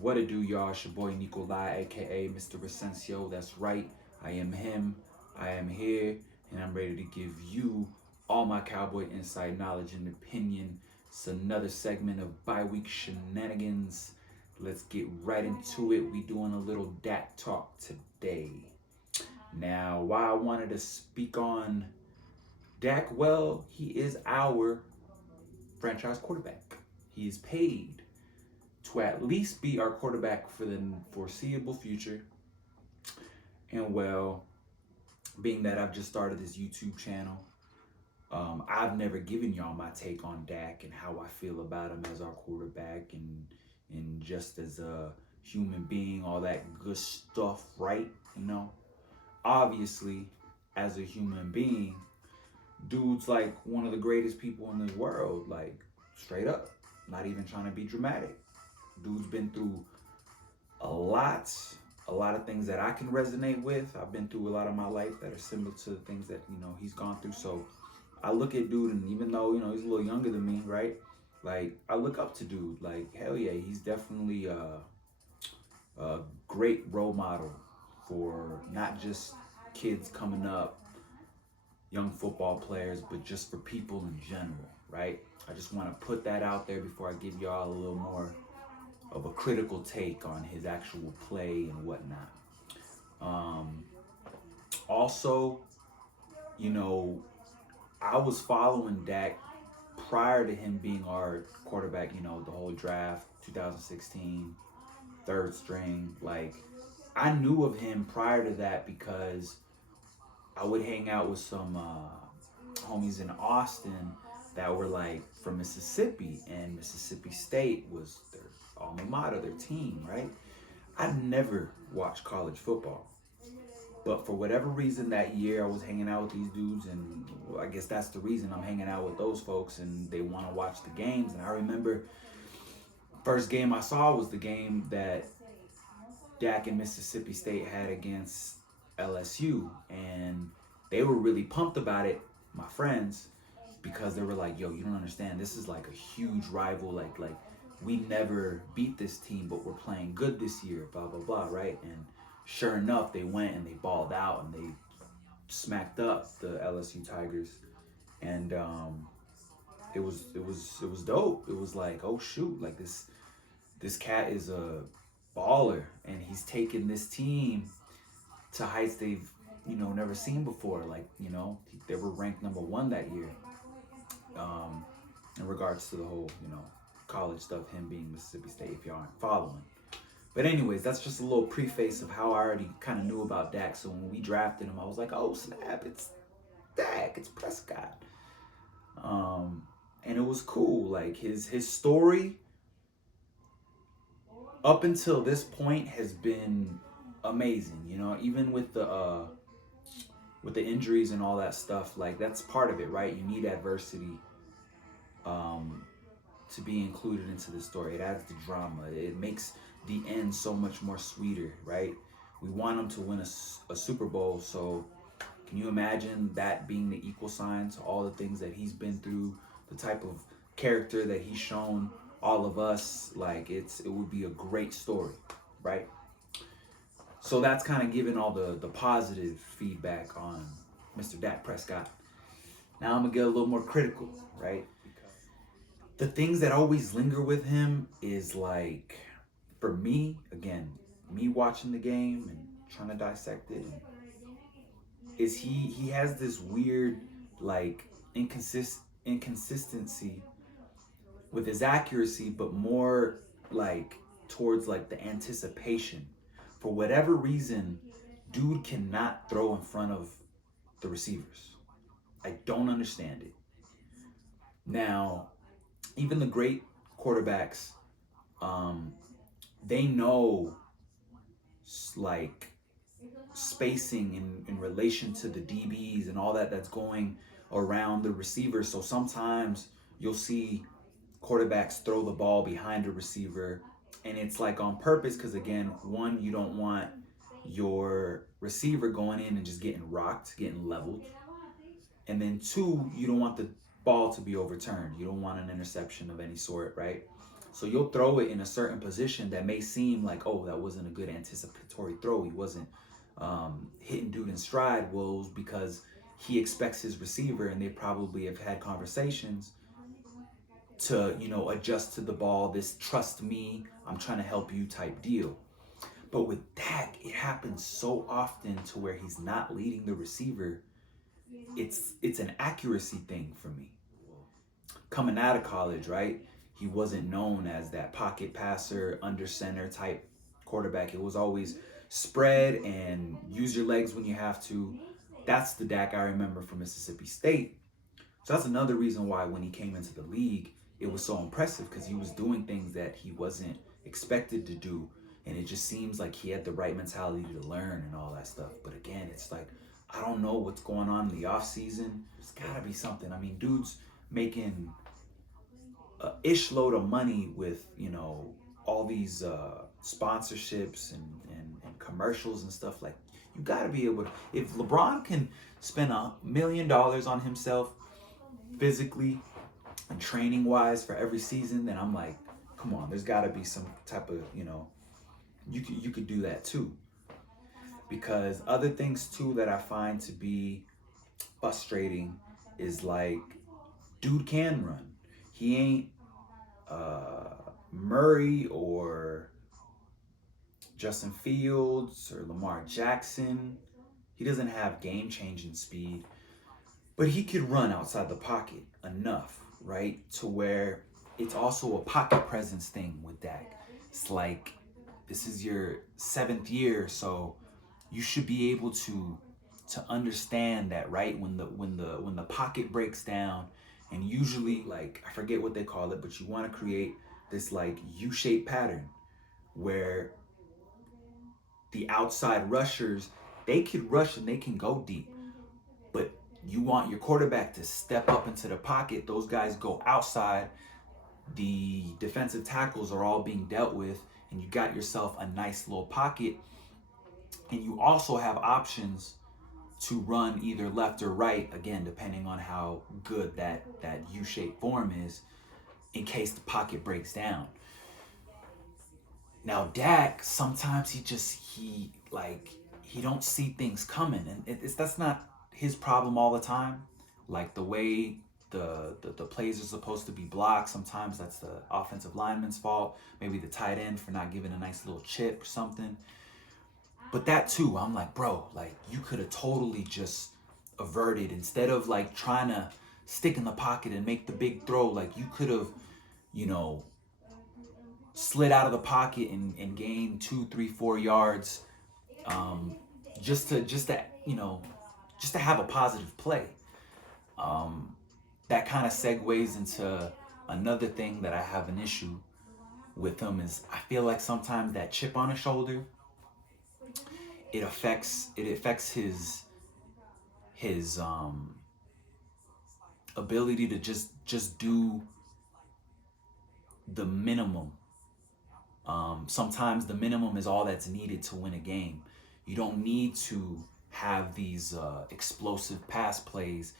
What it do, y'all? It's your boy Nikolai, aka Mr. Resencio. That's right, I am him. I am here, and I'm ready to give you all my Cowboy insight, knowledge, and opinion. It's another segment of bi-week Shenanigans. Let's get right into it. We doing a little Dak talk today. Now, why I wanted to speak on Dak, well, he is our franchise quarterback. He is paid to at least be our quarterback for the foreseeable future. And well, being that I've just started this YouTube channel, I've never given y'all my take on Dak and how I feel about him as our quarterback and just as a human being, all that good stuff, right? Obviously, as a human being, dude's like one of the greatest people in this world, like straight up, not even trying to be dramatic. Dude's been through a lot, a lot of things that I can resonate with. I've been through a lot of my life that are similar to the things that he's gone through. So I look at dude, and even though he's a little younger than me, right? Like I look up to dude. Like hell yeah, he's definitely a great role model for not just kids coming up, young football players, but just for people in general, right? I just want to put that out there before I give y'all a little more of a critical take on his actual play and whatnot. Um, Also, you know, I was following Dak prior to him being our quarterback, the whole draft, 2016, third string. Like, I knew of him prior to that because I would hang out with some homies in Austin that were like from Mississippi, and Mississippi State was their alma mater, their team, right? I'd never watched college football. But for whatever reason that year, I was hanging out with these dudes, and I guess that's the reason I'm hanging out with those folks, and they want to watch the games. And I remember first game I saw was the game that Dak and Mississippi State had against LSU, and they were really pumped about it, my friends, because they were like, "Yo, you don't understand. This is like a huge rival. Like we never beat this team, but we're playing good this year. Blah blah blah, right?" And sure enough, they went and they balled out and they smacked up the LSU Tigers, and it was dope. It was like, oh shoot, like this cat is a baller, and he's taken this team to heights they've never seen before. Like they were ranked number one that year, in regards to the whole college stuff. Him being Mississippi State, if y'all aren't following. But anyways, that's just a little preface of how I already kind of knew about Dak. So when we drafted him, I was like, oh snap, it's Dak, it's Prescott. And it was cool. Like his story up until this point has been amazing. Even with the injuries and all that stuff, like that's part of it, right? You need adversity um, to be included into the story. It adds the drama. It makes the end so much more sweeter, right? We want him to win a Super Bowl, so can you imagine that being the equal sign to all the things that he's been through, the type of character that he's shown all of us? Like it would be a great story, right? So that's kind of giving all the positive feedback on Mr. Dak Prescott. Now I'm gonna get a little more critical, right? The things that always linger with him is like, for me, again, me watching the game and trying to dissect it, is he has this weird like inconsistency with his accuracy, but more like towards like the anticipation. For whatever reason, dude cannot throw in front of the receivers. I don't understand it. Now, even the great quarterbacks, um, they know like spacing in relation to the DBs and all that's going around the receivers. So sometimes you'll see quarterbacks throw the ball behind a receiver, and it's like on purpose because, again, one, you don't want your receiver going in and just getting rocked, getting leveled. And then two, you don't want the ball to be overturned. You don't want an interception of any sort, right? So you'll throw it in a certain position that may seem like, oh, that wasn't a good anticipatory throw. He wasn't hitting dude in stride. Well, it was because he expects his receiver, and they probably have had conversations to, adjust to the ball, this trust me, I'm trying to help you type deal. But with Dak, it happens so often to where he's not leading the receiver. It's an accuracy thing for me. Coming out of college, right? He wasn't known as that pocket passer, under center type quarterback. It was always spread and use your legs when you have to. That's the Dak I remember from Mississippi State. So that's another reason why when he came into the league, it was so impressive, because he was doing things that he wasn't expected to do. And it just seems like he had the right mentality to learn and all that stuff. But again, it's like, I don't know what's going on in the off season. There's gotta be something. I mean, dude's making a ish load of money with, all these sponsorships and commercials and stuff. Like, you gotta be able to, if LeBron can spend $1 million on himself physically and training wise for every season, then I'm like, come on, there's got to be some type of, you could do that too. Because other things too that I find to be frustrating is like, dude can run. He ain't Murray or Justin Fields or Lamar Jackson. He doesn't have game changing speed, but he could run outside the pocket enough, right? To where it's also a pocket presence thing with Dak. It's like, this is your 7th year, so you should be able to understand that, right? When the pocket breaks down, and usually, like, I forget what they call it, but you want to create this like U-shaped pattern where the outside rushers, they can rush and they can go deep. But you want your quarterback to step up into the pocket. Those guys go outside. The defensive tackles are all being dealt with, and you got yourself a nice little pocket. And you also have options to run either left or right, again, depending on how good that U-shaped form is, in case the pocket breaks down. Now, Dak, sometimes he don't see things coming, and that's not his problem all the time. Like, the way the plays are supposed to be blocked, sometimes that's the offensive lineman's fault. Maybe the tight end for not giving a nice little chip or something. But that too, I'm like, bro, like, you could have totally just averted, instead of like trying to stick in the pocket and make the big throw. Like, you could have, slid out of the pocket and gained 2, 3, 4 yards, just to have a positive play. That kind of segues into another thing that I have an issue with him, is I feel like sometimes that chip on his shoulder, it affects his ability to just do the minimum. Sometimes the minimum is all that's needed to win a game. You don't need to have these explosive pass plays.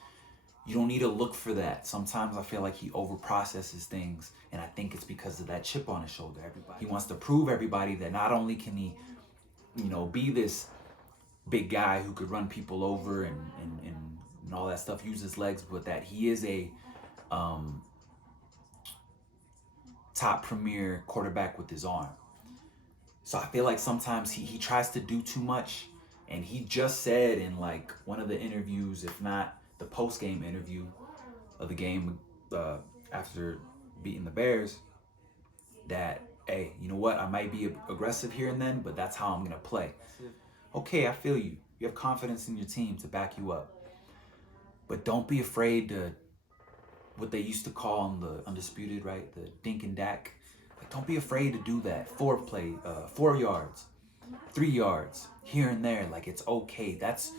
You don't need to look for that. Sometimes I feel like he overprocesses things, and I think it's because of that chip on his shoulder. He wants to prove everybody that not only can he, be this big guy who could run people over and all that stuff, use his legs, but that he is a top premier quarterback with his arm. So I feel like sometimes he tries to do too much, and he just said in like one of the interviews, if not the post-game interview of the game after beating the Bears, that, hey, you know what, I might be aggressive here and then, but that's how I'm going to play. Okay, I feel you. You have confidence in your team to back you up. But don't be afraid to, what they used to call on the Undisputed, right? The dink and dak. Like, don't be afraid to do that. 4 yards, 3 yards, here and there. Like, it's okay. That's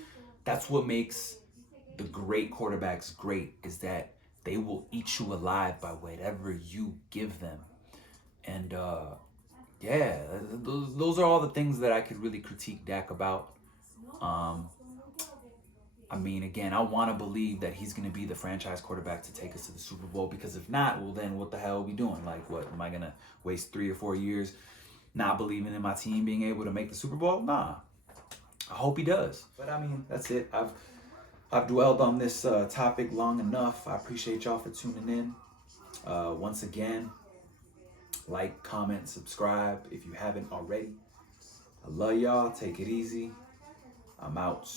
what makes the great quarterbacks great, is that they will eat you alive by whatever you give them. And yeah, those are all the things that I could really critique Dak about. I mean, again, I want to believe that he's going to be the franchise quarterback to take us to the Super Bowl, because if not, well, then what the hell are we doing? Like, what, am I going to waste 3 or 4 years not believing in my team being able to make the Super Bowl? Nah. I hope he does. But I mean, that's it. I've dwelled on this topic long enough. I appreciate y'all for tuning in. Once again, like, comment, subscribe if you haven't already. I love y'all. Take it easy. I'm out.